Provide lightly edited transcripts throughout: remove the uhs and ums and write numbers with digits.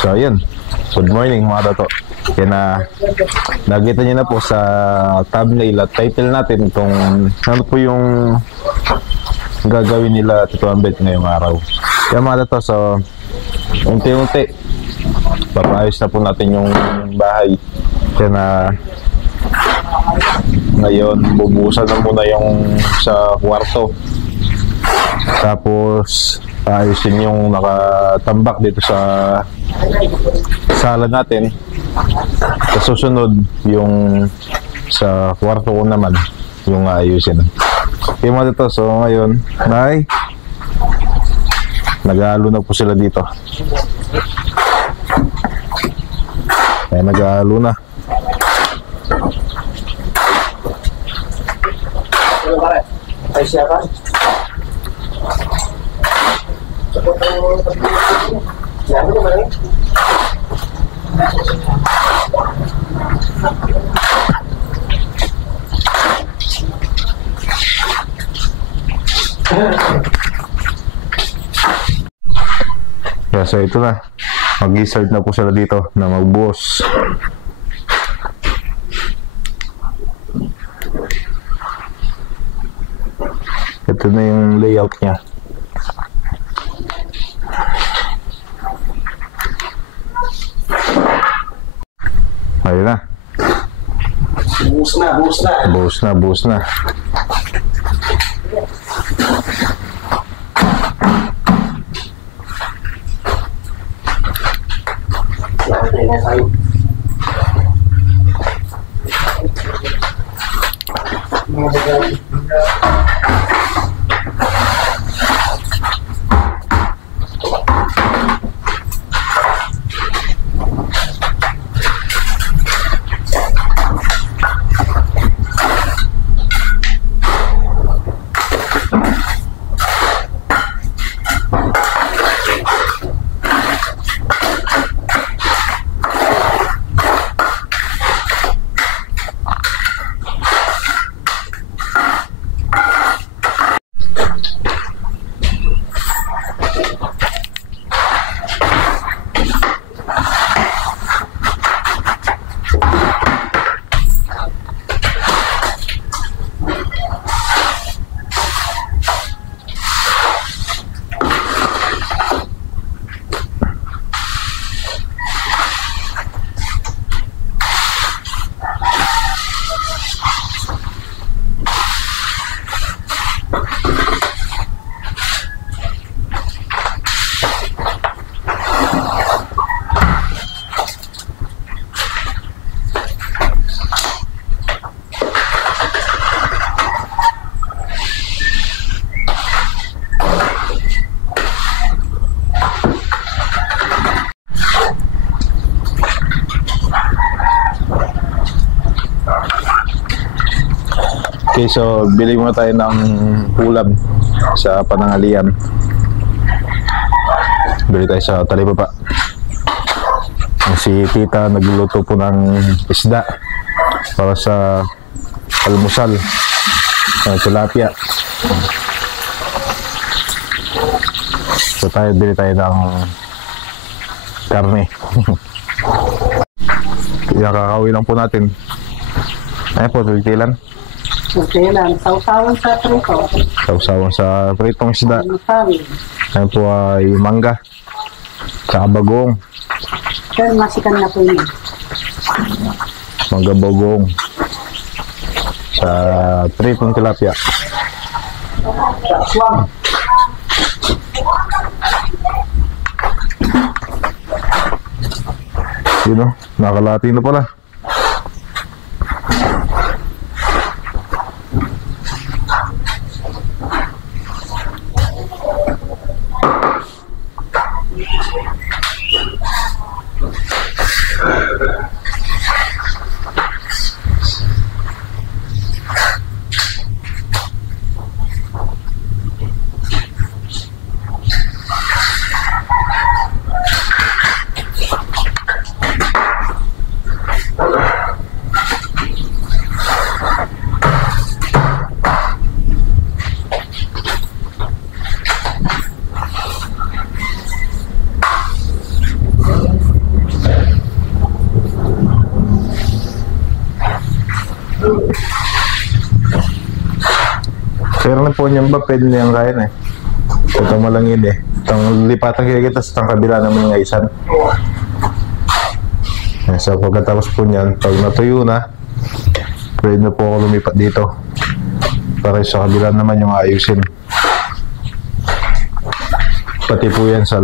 So ayun, good morning mga tato. Kaya na nakita nyo na po sa thumbnail at title natin kung ano po yung gagawin nila Tito Ambet ngayong araw. Kaya mga tato, so unti-unti papaayos na po natin yung bahay. Kaya na ngayon bubusan na muna yung sa kwarto, tapos ayusin yung nakatambak dito sa sala natin. Sa susunod yung sa kwarto ko naman yung ayusin. Okay mga tato, so ngayon ay nag-aalo na po sila dito. Ay nag-aalo na. Ay siya ka? Siya mo naman eh. Kaya so ito na, mag-start na po sila dito na magbuhos. Ito na yung layout niya. Ayun na. Buhos na, buhos na. Buhos na, buhos na. Okay, so bili muna tayo ng ulam sa panangalian. Bili tayo sa talipapa. Si tita nagluluto po ng isda para sa almusal, tilapia. So bili tayo ng karne. Kakawin lang po natin. Ayan po, tulitilan. Okay lang, sausawan sa prito. Sausawan sa pritong isda. Ayan po ay mangga, tsaka bagong. Sir, masikan na po yun. Mangga bagong sa pritong tilapia. Yun o, nakalati na pala. Itong po yung ba, pwede niyang kain eh. Itong malangin eh. Itong lipatan kita sa kabila naman yung aisan. So pagkatapos po niyan, pag natuyo na, pwede na po ako lumipat dito. Para sa kabila naman yung ayusin. Pati po yan sa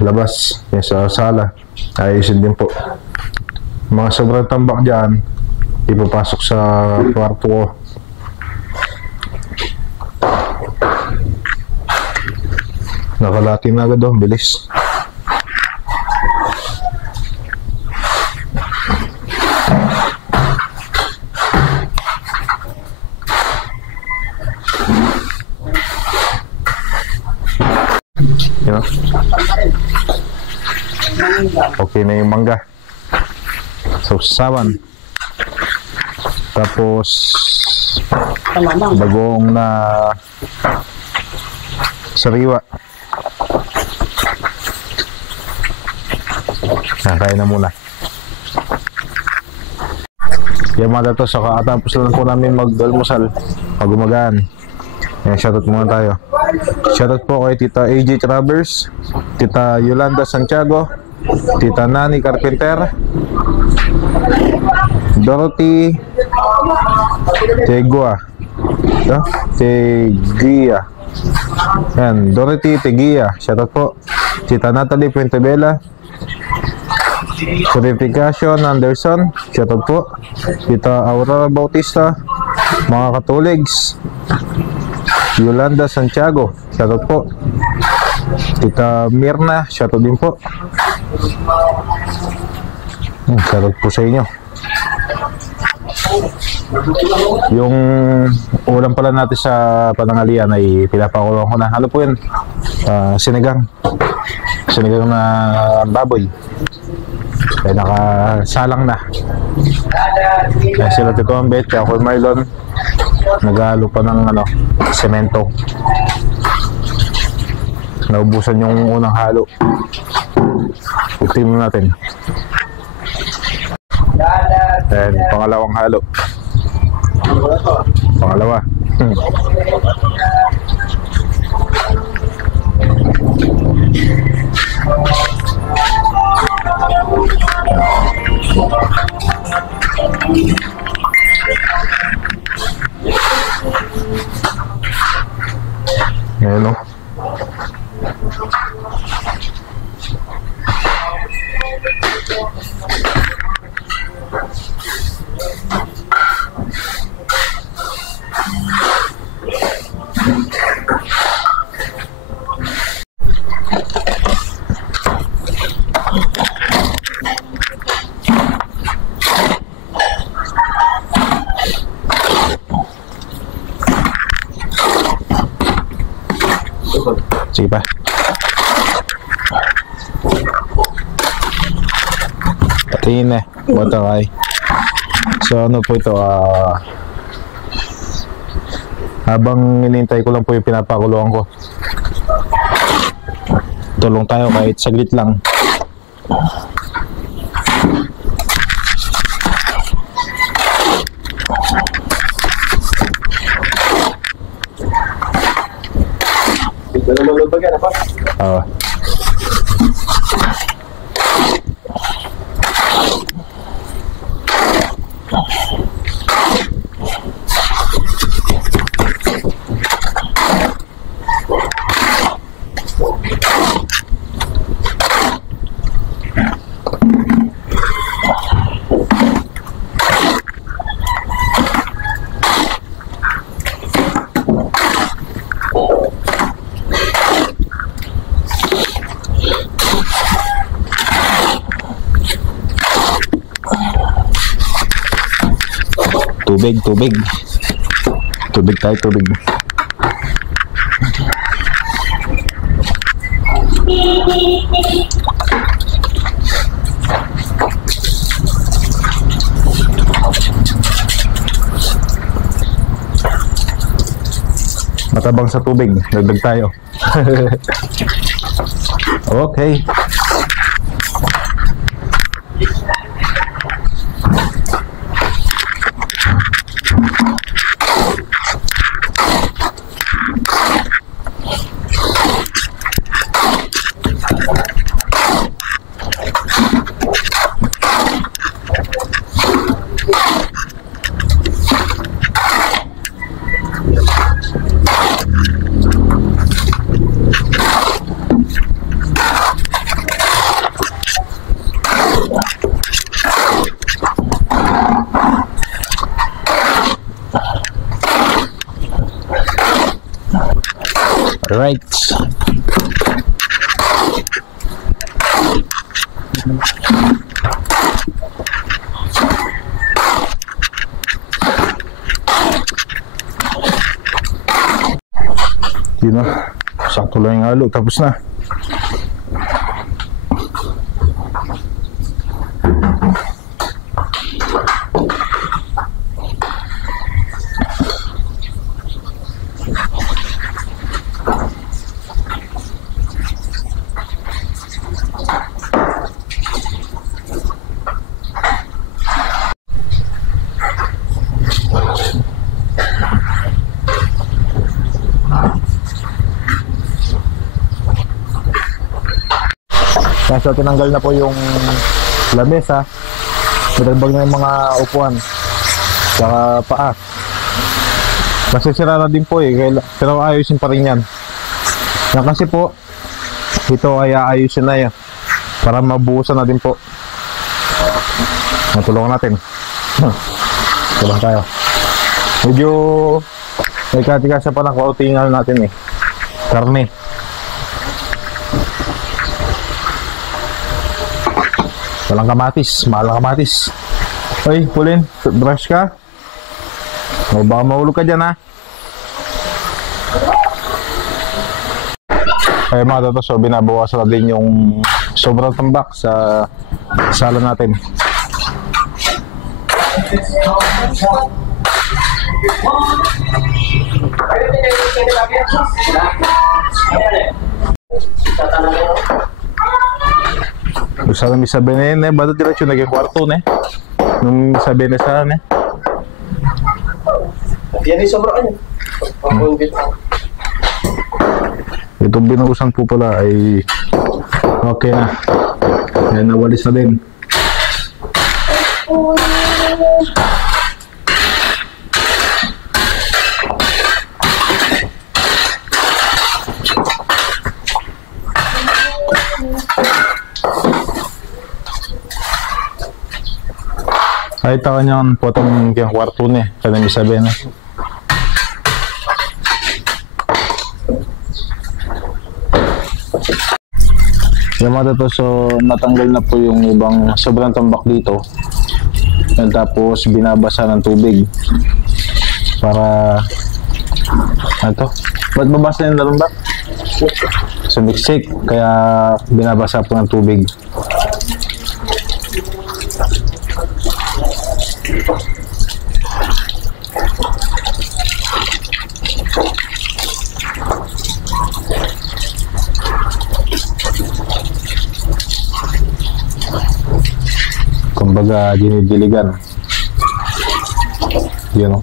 labas, yan sa sala. Ayusin din po. Mga sobrang tambak dyan, ipapasok sa kwarto ko. Nakalati na agad doon, bilis. Yun. Okay na yung mangga. So, sawan. Tapos, bagong na sariwa. Kaya na muna. Yan mga dato, saka atapos lang po namin mag-almusal. Pag-umagaan. Yan, shoutout muna tayo. Shoutout po kay Tita AJ Travers, Tita Yolanda Santiago, Tita Nani Carpenter, Dorothy Tegua, Tegia. Yan, Dorothy Tegia. Shoutout po. Tita Natalie Puentebella, Purification Anderson. Shoutout po. Tita Aurora Bautista, mga Katuligs, Yolanda Santiago, shoutout po. Tita Mirna, shoutout din po. Shoutout po sa inyo. Yung ulam pala natin sa panangalian ay pinapakuloan ko na. Ano po yun? Sinigang. Sinigang na baboy. Ay nakasalang na. Kaya sila Tito Ambet, ako Marlon. Naghalo pa ng semento. Naubusan yung unang halo. Tingnan natin. And pangalawang halo. Pangalawa. Ayan o. Sige pa. Patiin eh. Bataway. So ano po ito, habang inintay ko lang po yung pinapakuluan ko. Tulong tayo kahit saglit lang. Oo. Tubig. Tubig tayo, tubig. Matabang sa tubig, dagdag tayo. Okay. Right. Yun na. Sakto lang yung halo. Tapos na. So tinanggal na po yung lamesa, nadagbag na yung mga upuan saka paa kasi sira na din po pero ayusin pa rin yan kasi po ito ay aayusin na yan para mabuhusan na din po. Matulungan natin. Tulong tayo. Medyo may katikasa pa ng kautingal natin karne. Walang kamatis, mahal na kamatis. Oy, Pulin, brush ka? O baka mahulog ka dyan ha. Kaya mga tato, so binabawasan na din yung sobrang tambak sa sala natin. Bisa na misabi na yun bato diretsyo naging kwarto nung misabi na saan Yan yung sobrang itong binuusan po pala ay okay na. Yan, nawalis na din. Ay, tawa niyan po itong kwarto niya. Kaya may sabi na. Yung mga to, so natanggal na po yung ibang sobrang tambak dito. And tapos binabasa ng tubig. Para, ano ba't babasa yung tambak? Sumiksik. Kaya binabasa po ng tubig. Kumbaga dinidiligan. Yun o.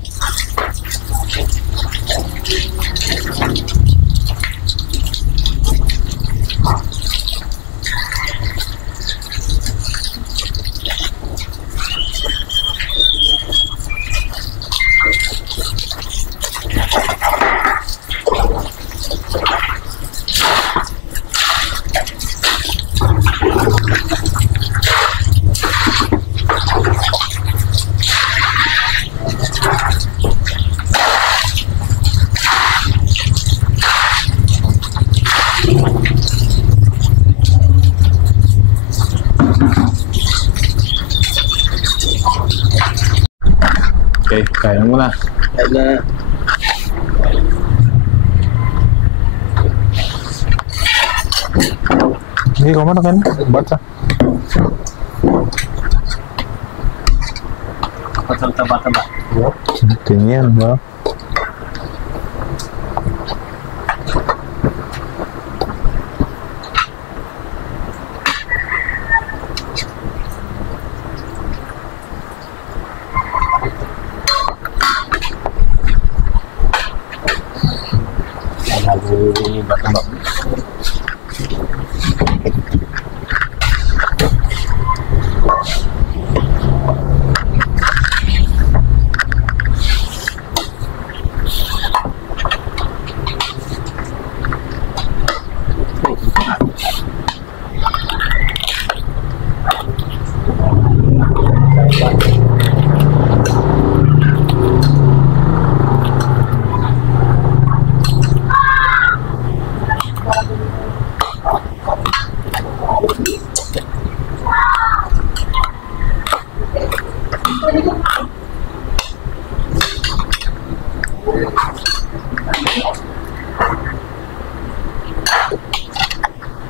Okay, kaya mo na. Kaya na. Hindi ko man na bata. Patang-taba-taba. Tingnan ba? Bata-taba.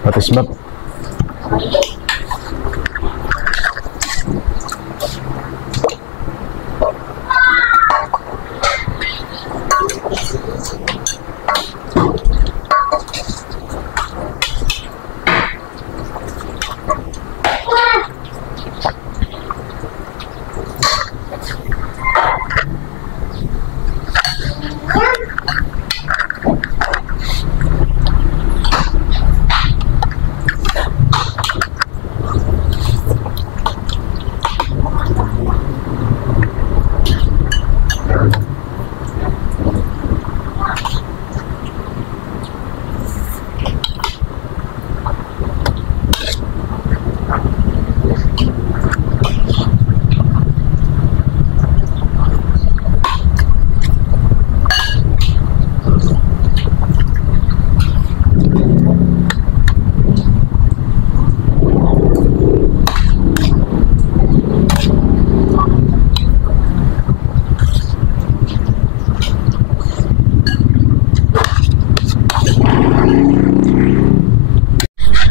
Patis ba?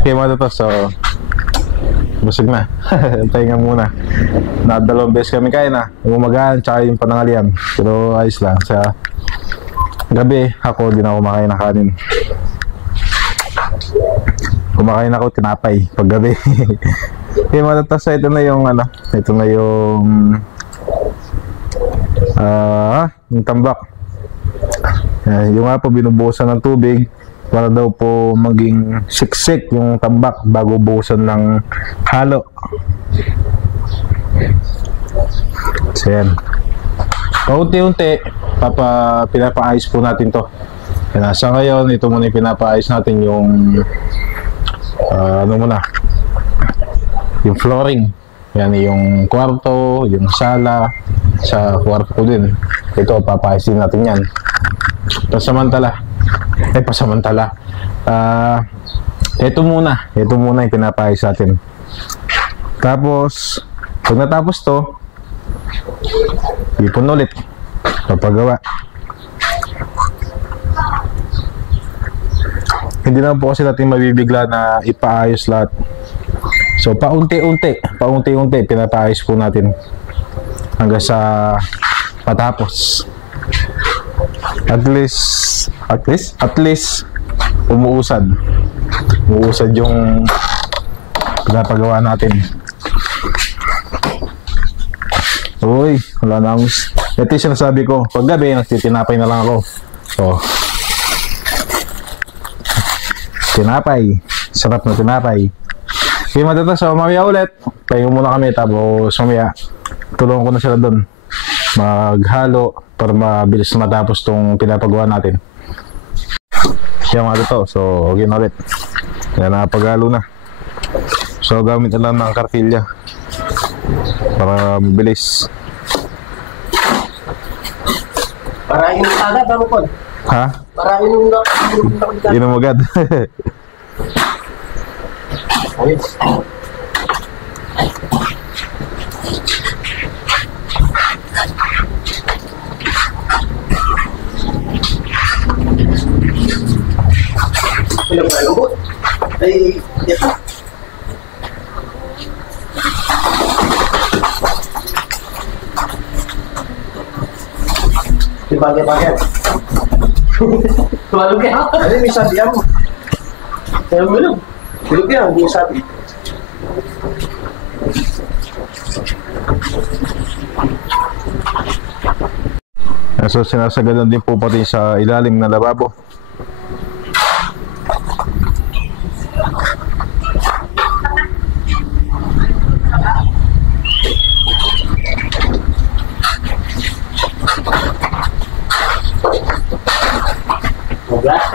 Okay mga to, so busog na. Pahinga muna. Dalawang beses kami kain na. Yung umagahan tsaka yung panangalian. Pero ayos lang. Sa gabi ako din ako kumakain ng kanin. Kumakain ako tinapay pag gabi. Okay mga to, so ito na yung ano, ito na yung yung tambak. Yung nga po binubuhusan ng tubig para daw po maging siksik yung tambak bago buhusan ng halo. So yan. Paunti-unti pinapaayos po natin to. Yan, sa ngayon ito muna yung pinapaayos natin yung ano muna, yung flooring. Yan yung kwarto, yung sala. Sa kwarto ko din ito, papaayos din natin yan. Pasamantala ito muna yung pinapayos natin. Tapos pag natapos to, ipon ulit papagawa. Hindi naman po kasi natin mabibigla na ipaayos lahat. So paunti-unti pinapayos po natin hanggang sa patapos. At least umuusad yung pinapagawa natin. Uy, wala na akong... Ito yung sinasabi ko, pag gabi nagtitinapay na lang ako. So tinapay, sarap na tinapay. Okay matata, so mamaya ulit pahinga muna kami, tapos mamaya tulungan ko na sila doon maghalo para mabilis na matapos tong pinapagawa natin. Yan mga to, so okay na ulit. Yan, napaghalo na. So gamit na lang ng kartilya para mabilis. Para yung agad, ano po? Ha? Para yung Inom agad. ayos. Lambot. Ay, ito. Bagay-bagay. Tumalog yan. Ano yung sabi yan mo? Sabi mo lang. Tulog yan, hindi yung sabi. So sinasagalan din po pati sa ilalim ng lababo.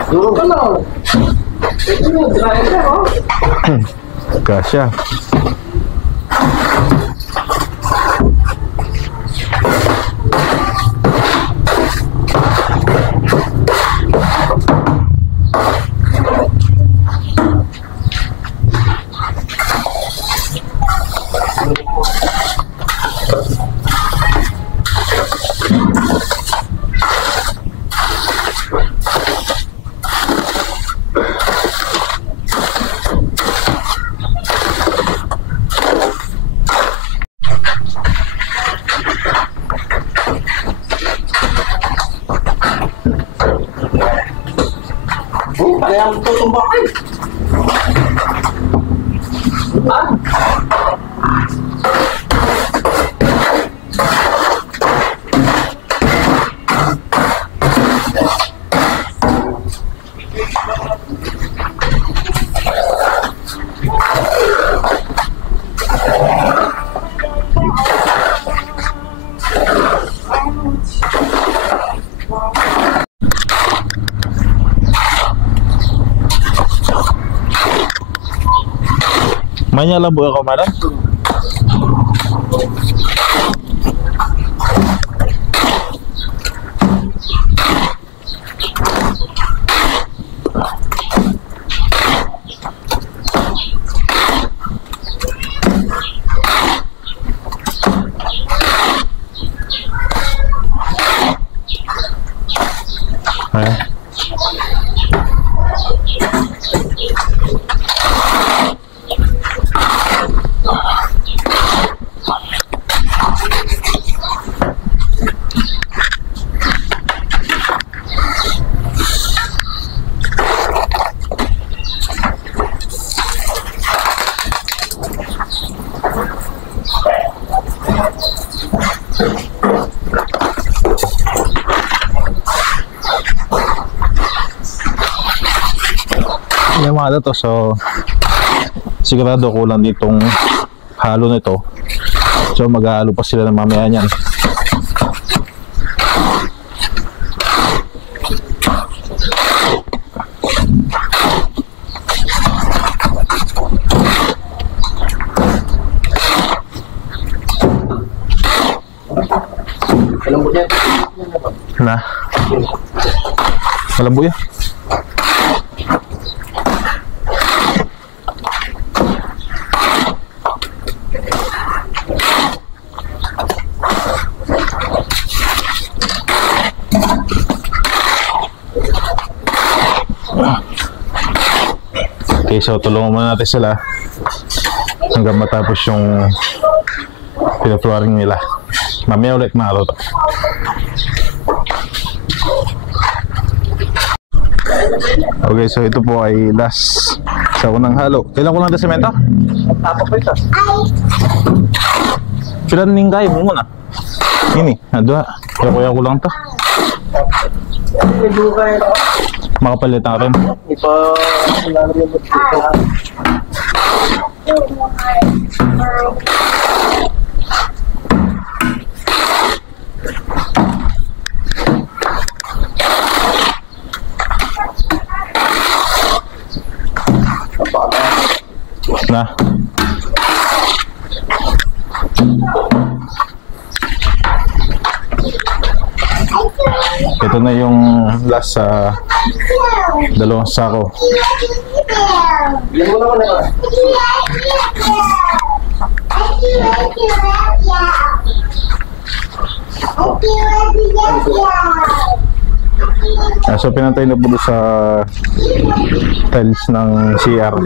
Duro ka na. Ito yung dry ka, oh. Kasya. Mamaya mo tutumbakin. Ah. Manya lang buhay ko, madam. Yung mga to, so sigurado kulang ditong halo nito, so maghahalo pa sila ng mamaya niyan. Malambot yan. Na malambot yan. Okay, so tulungan muna natin sila hanggang matapos yung pinaflooring nila. Mamaya ulit mga loto. Okay, so ito po ay last sa unang halo. Kailan ko lang na semento? Tapos pa ito. Pilan ning kayo mo muna. Ini, adwa. Kaya ko lang to. Medyo kaya ito. Makapalit na rin. Ipa, wala naman yung ito. Na. Ito na yung last sa dalawang sako. Yan mo naman na. So pinantay na po sa tiles ng CR.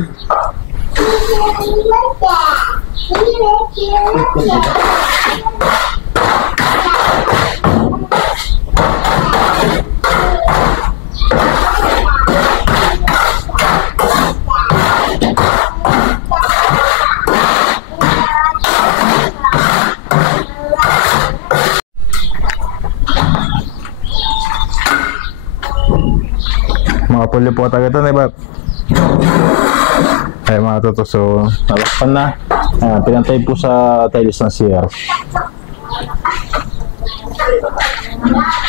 Mga pulyo po tayo ito, diba? Ay mga toto, so nalakpan na. Pinantay po sa tiles ng CR.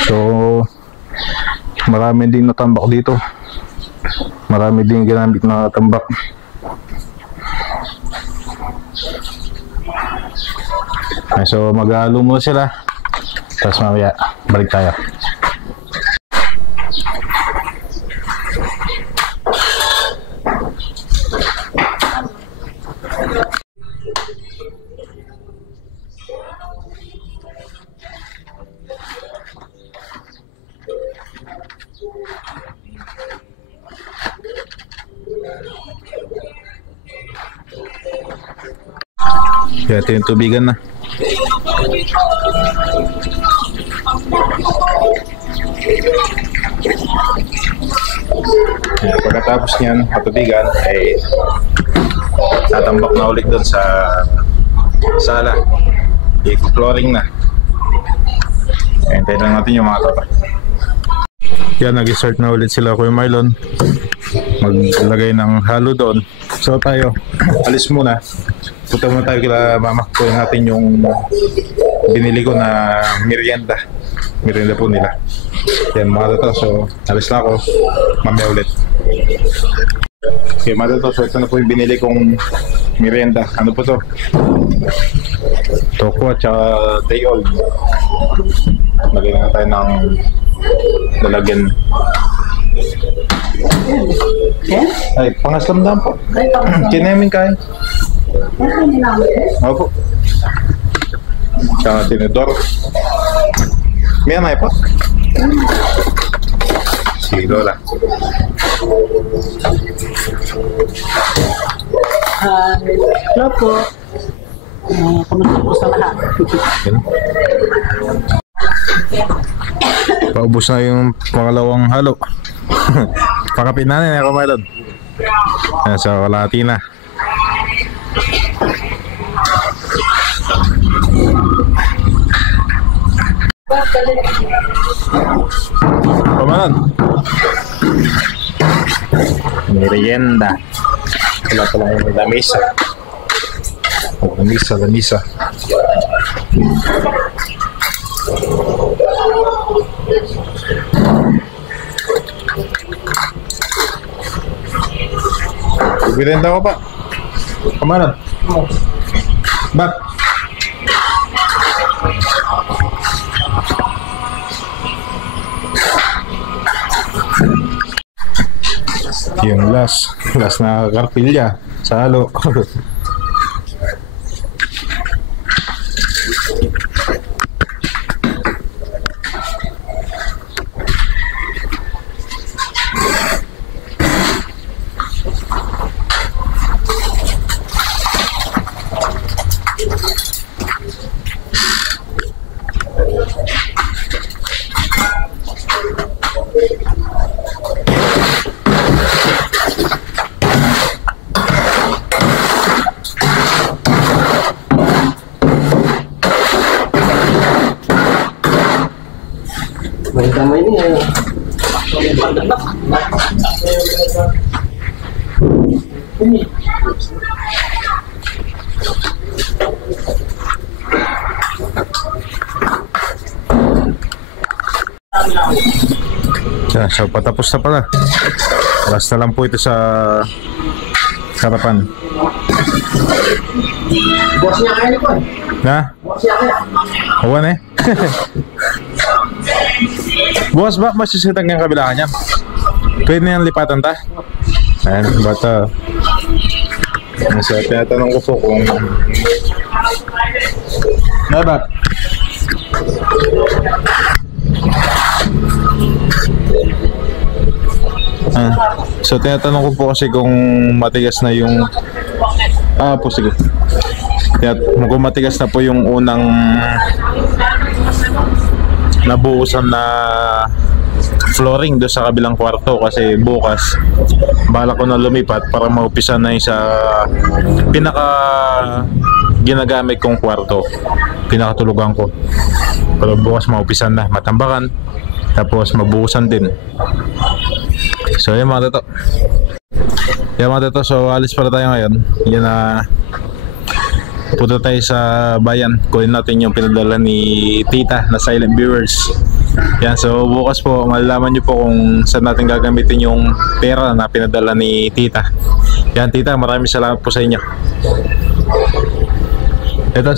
So marami din natambak dito. Marami din ginamit na tambak. Ay, so maghalo muna sila. Tapos mamaya balik tayo. Kaya ito yung tubigan na. Pagkatapos niyan, matubigan, ay tatambak na ulit doon sa sala. I-flooring na. Hintayin lang natin yung mga tata. Yan, nag-start na ulit sila, Kuya Marlon. Maglagay ng halo doon. So tayo, alis muna. Punta muna tayo kila mama. Kunin natin yung binili ko na merienda. Merienda po nila. Yan mga tata. So alis na ako. Mamaya ulit. Okay mga tata. So ito na po yung binili kong merienda. Ano po to? Toko at saka day old. Lagyan na tayo ng lalagyan. Ay, pangaslamdam po. Kinamin kain. Opo. Tsaka tinidor. May anay po. Sige, Lola. Hello po. Kamusta po sa lahat? Paubos na yung pangalawang halo. Pakapinanin ako Marlon. Sa kalahati na. Pamanan. Merienda. Wala pala yung lamisa. Lamisa. Merienda ko pa. Pamanan. Ba't? Yung last na karpilya sa halo. May damay niya. So patapos na pala. Last na lang po ito sa harapan. Boss niya kaya po. Na? Boss niya kaya. Awan eh. Boss, ba masisitang yung kabila niyan? Pwede na yung lipatan ta? Ayan, bata. So, tinatanong ko po kung... ba? So, tinatanong ko po kasi kung matigas na yung... po, sige. Kung matigas na po yung unang nabuusan na flooring doon sa kabilang kwarto kasi bukas balak ko na lumipat para maupisan na yung sa pinaka ginagamit kong kwarto, pinakatulugan ko, pero bukas maupisan na, matambakan tapos mabuhusan din. So yan mga tato, so alis pala tayo ngayon. Yan na, punta tayo sa bayan, kunin natin yung pinadala ni tita na silent viewers. Yan, so bukas po malalaman nyo po kung saan natin gagamitin yung pera na pinadala ni tita. Yan tita, maraming salamat po sa inyo. Ito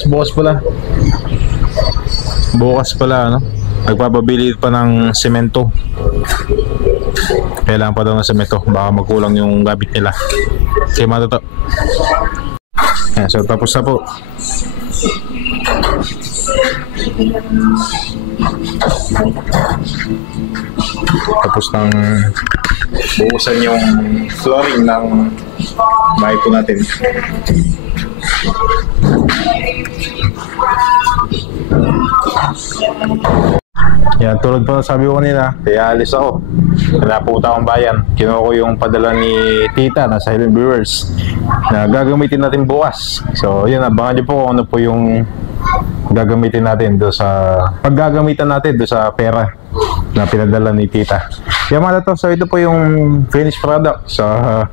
bukas pala ano, nagpapabili pa ng semento. Kailangan pa daw ng semento, baka magkulang yung gamit nila. Okay mga tato. Yan, so tapos na po. Tapos nang buusan yung flooring ng bahay po natin. Yan, tulad po sabi ko kanina, kaya alis ako. Napunta akong bayan. Kinuha ko yung padala ni Tita na Silent Viewers na gagamitin natin bukas. So, yun, abangan niyo po kung ano po yung gagamitin natin do sa paggagamitan natin do sa pera na pinadala ni Tita. Yan mga to, so ito po yung finished product sa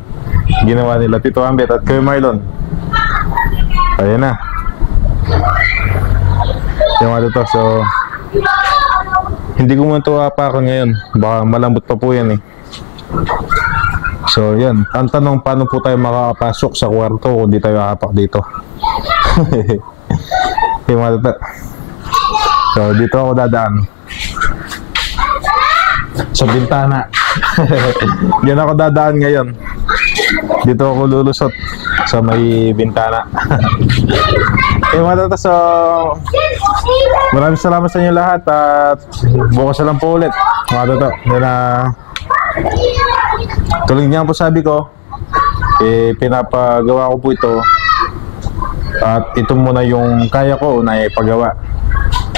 ginawa nila Tito Ambet at Kuya Marlon. Ayan na. Yan mga to, so hindi ko muna ito apakan ngayon. Baka malambot pa po yan eh. So yan, ang tanong paano po tayo makakapasok sa kwarto kung di tayo apak dito. Yung mga tata. So dito ako dadaan sa bintana. Yan ako dadaan ngayon. Dito ako lulusot sa may bintana. Yung mga tata, so maraming salamat sa inyo lahat at bukas na lang po ulit mga tata. Yan na tuloy niya po sabi ko, pinapagawa ko po ito at ito muna yung kaya ko na ipagawa.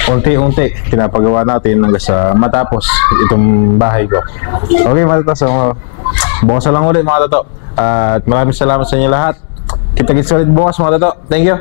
Unti-unti pinapagawa natin hanggang sa matapos itong bahay ko. Okay mga tata, so bukas na lang ulit mga tata. At maraming salamat sa inyo lahat. Kita-kits ulit bukas mga tata. Thank you.